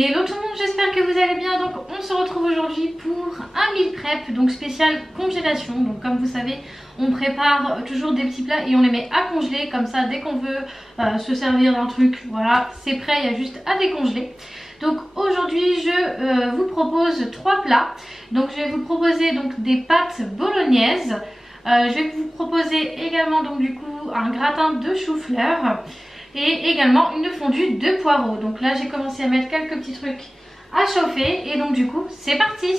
Hello tout le monde, j'espère que vous allez bien. Donc on se retrouve aujourd'hui pour un meal prep, donc spécial congélation. Donc comme vous savez, on prépare toujours des petits plats et on les met à congeler. Comme ça, dès qu'on veut se servir d'un truc, voilà, c'est prêt, il y a juste à décongeler. Donc aujourd'hui je vous propose 3 plats. Donc je vais vous proposer donc des pâtes bolognaises. Je vais vous proposer également donc du coup un gratin de chou-fleur. Et également une fondue de poireaux. Donc là j'ai commencé à mettre quelques petits trucs à chauffer. Et donc du coup c'est parti.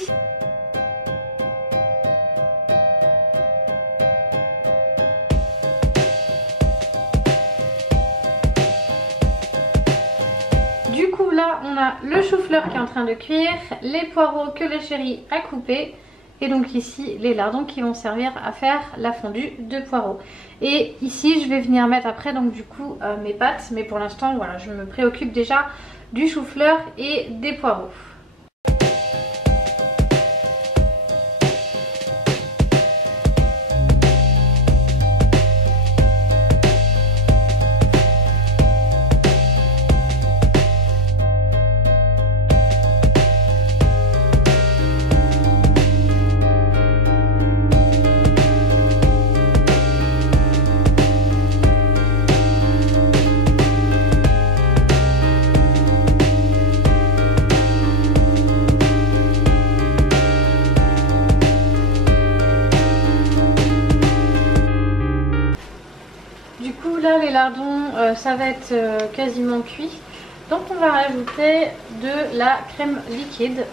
Du coup là on a le chou-fleur qui est en train de cuire, les poireaux que le chéri a coupés. Et donc ici les lardons qui vont servir à faire la fondue de poireaux. Et ici je vais venir mettre après donc du coup mes pâtes. Mais pour l'instant voilà, je me préoccupe déjà du chou-fleur et des poireaux. Les lardons ça va être quasiment cuit, donc on va rajouter de la crème liquide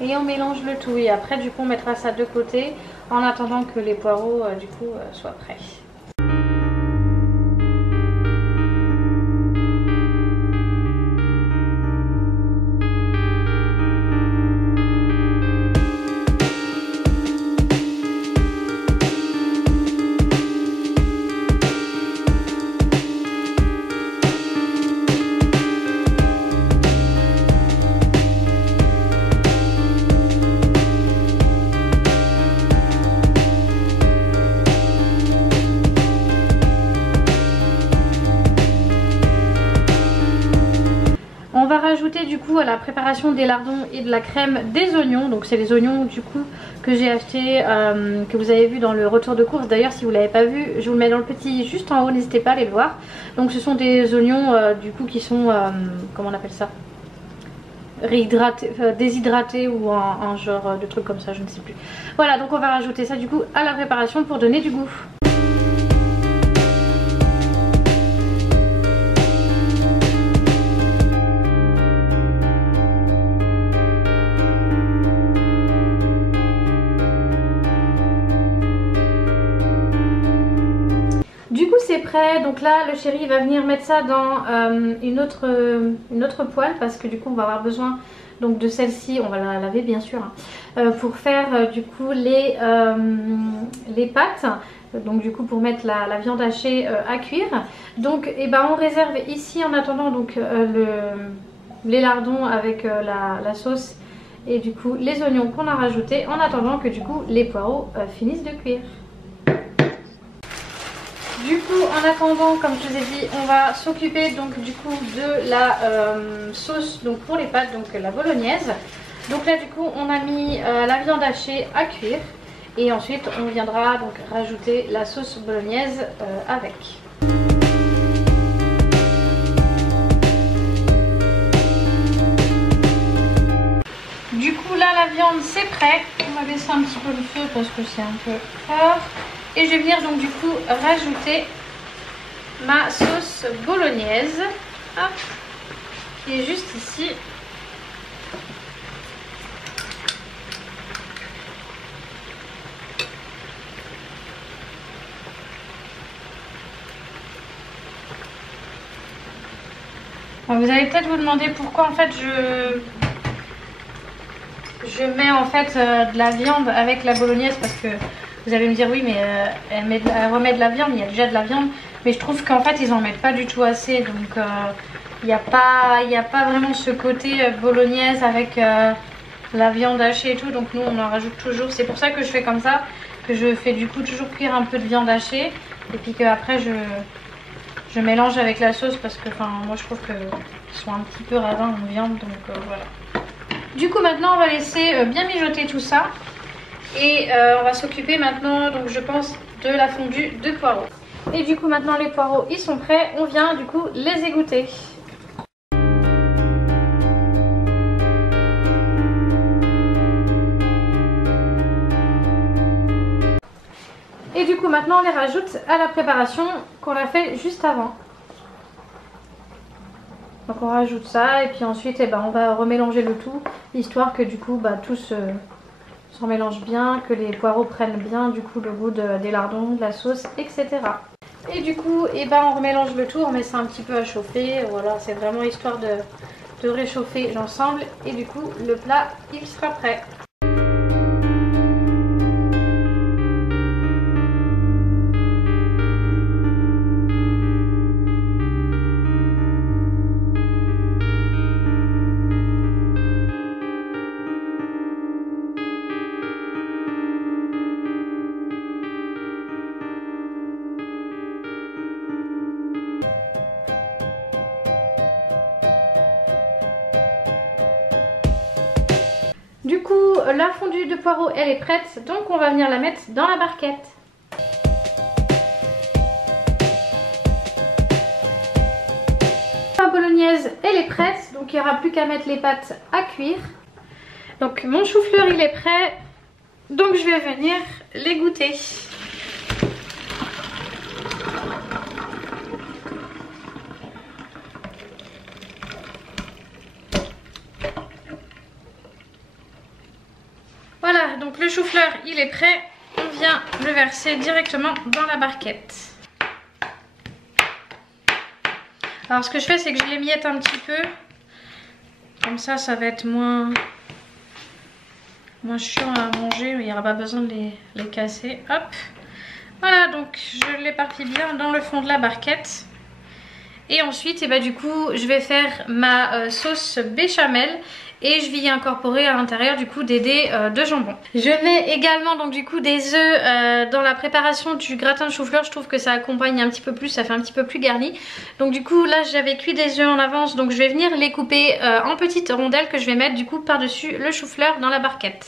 et on mélange le tout. Et après du coup on mettra ça de côté en attendant que les poireaux du coup soient prêts. On va rajouter du coup à la préparation des lardons et de la crème des oignons. Donc c'est les oignons du coup que j'ai acheté, que vous avez vu dans le retour de course. D'ailleurs si vous ne l'avez pas vu, je vous le mets dans le petit juste en haut, n'hésitez pas à aller le voir. Donc ce sont des oignons du coup qui sont, comment on appelle ça, déshydratés ou un genre de truc comme ça, je ne sais plus. Voilà, donc on va rajouter ça du coup à la préparation pour donner du goût. Du coup c'est prêt, donc là le chéri va venir mettre ça dans une autre poêle parce que du coup on va avoir besoin donc de celle-ci, on va la laver bien sûr, hein, pour faire du coup les pâtes, donc du coup pour mettre la viande hachée à cuire. Donc et ben on réserve ici en attendant donc les lardons avec la sauce et du coup les oignons qu'on a rajoutés en attendant que du coup les poireaux finissent de cuire. Du coup en attendant, comme je vous ai dit, on va s'occuper donc du coup de la sauce donc pour les pâtes, donc la bolognaise. Donc là du coup on a mis la viande hachée à cuire et ensuite on viendra donc rajouter la sauce bolognaise avec. Du coup là la viande c'est prêt, on va baisser un petit peu le feu parce que c'est un peu fort. Et je vais venir donc du coup rajouter ma sauce bolognaise, hop, qui est juste ici. Bon, vous allez peut-être vous demander pourquoi en fait je mets en fait de la viande avec la bolognaise, parce que vous allez me dire oui mais elle remet de la viande, il y a déjà de la viande, mais je trouve qu'en fait ils en mettent pas du tout assez, donc il n'y a pas vraiment ce côté bolognaise avec la viande hachée et tout, donc nous on en rajoute toujours. C'est pour ça que je fais comme ça, que je fais du coup toujours cuire un peu de viande hachée et puis qu'après je je mélange avec la sauce parce que moi je trouve qu'ils sont un petit peu radins en viande, donc voilà. Du coup maintenant on va laisser bien mijoter tout ça et on va s'occuper maintenant, donc je pense, de la fondue de poireaux. Et du coup maintenant les poireaux ils sont prêts, on vient du coup les égoutter. Et du coup maintenant on les rajoute à la préparation qu'on a fait juste avant. Donc on rajoute ça et puis ensuite on va remélanger le tout, histoire que du coup tout se remélange bien, que les poireaux prennent bien du coup le goût des lardons, de la sauce, etc. Et du coup on remélange le tout, on met ça un petit peu à chauffer, voilà, c'est vraiment histoire de réchauffer l'ensemble et du coup le plat il sera prêt. Du coup, la fondue de poireaux, elle est prête, donc on va venir la mettre dans la barquette. La bolognaise, elle est prête, donc il n'y aura plus qu'à mettre les pâtes à cuire. Donc mon chou-fleur, il est prêt, donc je vais venir les goûter. Voilà, donc le chou-fleur il est prêt, on vient le verser directement dans la barquette. Alors ce que je fais c'est que je l'émiette un petit peu, comme ça ça va être moins chiant à manger, il n'y aura pas besoin de les casser. Hop, voilà, donc je l'éparpille bien dans le fond de la barquette. Et ensuite du coup je vais faire ma sauce béchamel et je vais y incorporer à l'intérieur du coup des dés de jambon. Je mets également donc du coup des œufs dans la préparation du gratin de chou-fleur. Je trouve que ça accompagne un petit peu plus, ça fait un petit peu plus garni. Donc du coup là j'avais cuit des œufs en avance, donc je vais venir les couper en petites rondelles que je vais mettre du coup par dessus le chou-fleur dans la barquette.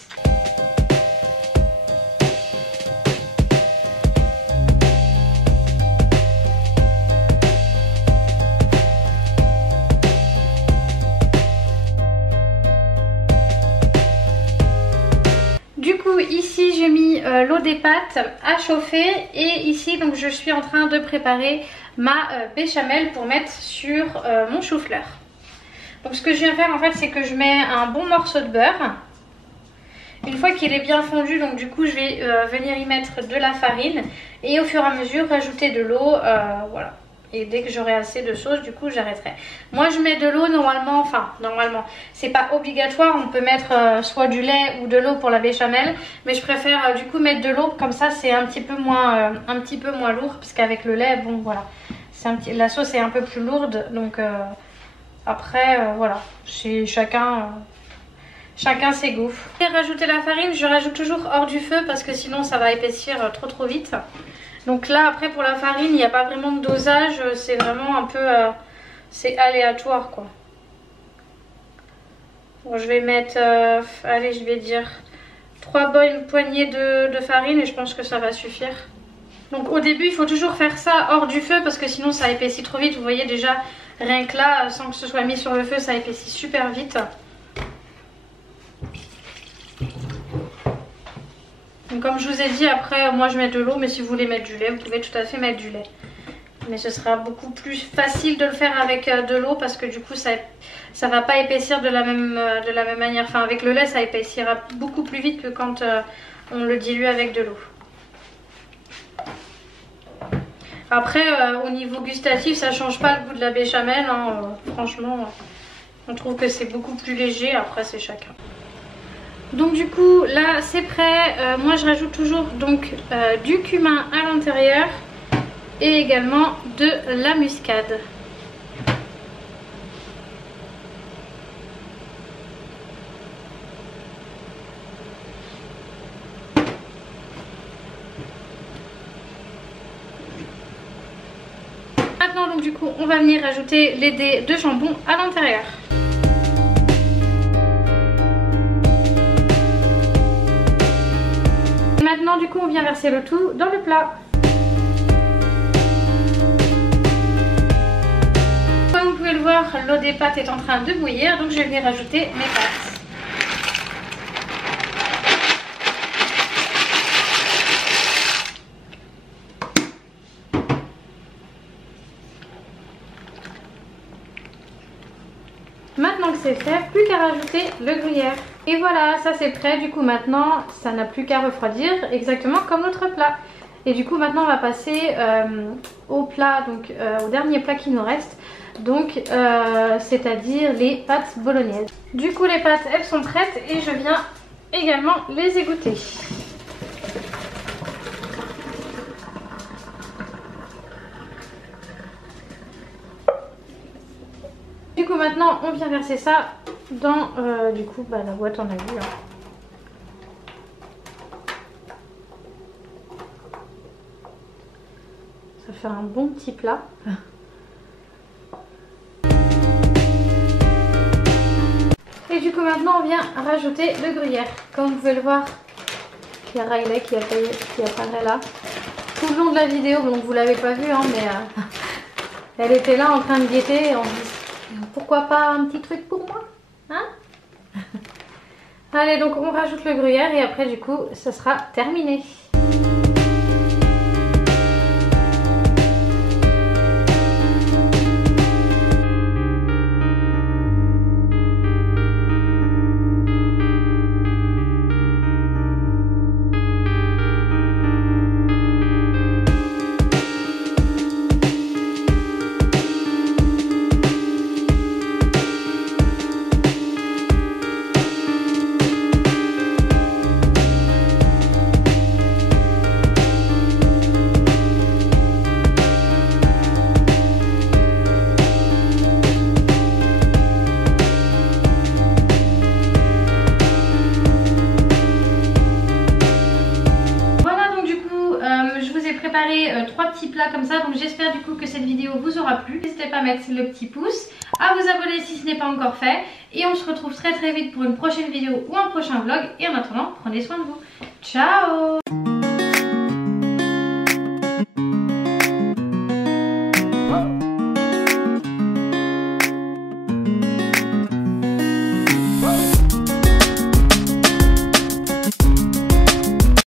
Ici j'ai mis l'eau des pâtes à chauffer et ici donc je suis en train de préparer ma béchamel pour mettre sur mon chou-fleur. Donc ce que je viens faire en fait c'est que je mets un bon morceau de beurre. Une fois qu'il est bien fondu, donc du coup je vais venir y mettre de la farine et au fur et à mesure rajouter de l'eau, voilà. Et dès que j'aurai assez de sauce, du coup j'arrêterai. Moi je mets de l'eau normalement, c'est pas obligatoire, on peut mettre soit du lait ou de l'eau pour la béchamel. Mais je préfère du coup mettre de l'eau, comme ça c'est un petit peu moins lourd. Parce qu'avec le lait, bon voilà, la sauce est un peu plus lourde. Donc après voilà, chez chacun ses goûts. Et rajouter la farine, je rajoute toujours hors du feu parce que sinon ça va épaissir trop vite. Donc là après pour la farine il n'y a pas vraiment de dosage, c'est vraiment un peu c'est aléatoire quoi. Bon, je vais mettre allez je vais dire 3 bonnes poignées de farine et je pense que ça va suffire. Donc au début il faut toujours faire ça hors du feu parce que sinon ça épaissit trop vite. Vous voyez déjà rien que là sans que ce soit mis sur le feu ça épaissit super vite. Donc comme je vous ai dit, après moi je mets de l'eau, mais si vous voulez mettre du lait, vous pouvez tout à fait mettre du lait. Mais ce sera beaucoup plus facile de le faire avec de l'eau parce que du coup ça va pas épaissir de la même manière. Enfin avec le lait ça épaissira beaucoup plus vite que quand on le dilue avec de l'eau. Après au niveau gustatif ça change pas le goût de la béchamel, hein. Franchement on trouve que c'est beaucoup plus léger, après c'est chacun. Donc du coup là c'est prêt, moi je rajoute toujours donc du cumin à l'intérieur et également de la muscade. maintenant donc du coup on va venir ajouter les dés de jambon à l'intérieur. Maintenant du coup on vient verser le tout dans le plat. Comme vous pouvez le voir, l'eau des pâtes est en train de bouillir, donc je vais venir ajouter mes pâtes. Maintenant que c'est fait, plus qu'à rajouter le gruyère. Et voilà, ça c'est prêt. Du coup maintenant, ça n'a plus qu'à refroidir, exactement comme notre plat. Et du coup maintenant on va passer au plat, donc au dernier plat qui nous reste. Donc c'est-à-dire les pâtes bolognaises. Du coup les pâtes elles sont prêtes et je viens également les égoutter. Du coup maintenant on vient verser ça dans du coup la boîte, on a vu. Ça fait un bon petit plat. Et du coup maintenant on vient rajouter le gruyère. Comme vous pouvez le voir, il y a Riley qui apparaît là. Tout le long de la vidéo, donc vous l'avez pas vu hein, mais elle était là en train de guetter. On dit pourquoi pas un petit truc pour moi hein. Allez, donc on rajoute le gruyère et après du coup ça sera terminé. Trois petits plats comme ça, donc j'espère du coup que cette vidéo vous aura plu. N'hésitez pas à mettre le petit pouce, à vous abonner si ce n'est pas encore fait, et on se retrouve très vite pour une prochaine vidéo ou un prochain vlog, et en attendant prenez soin de vous. Ciao.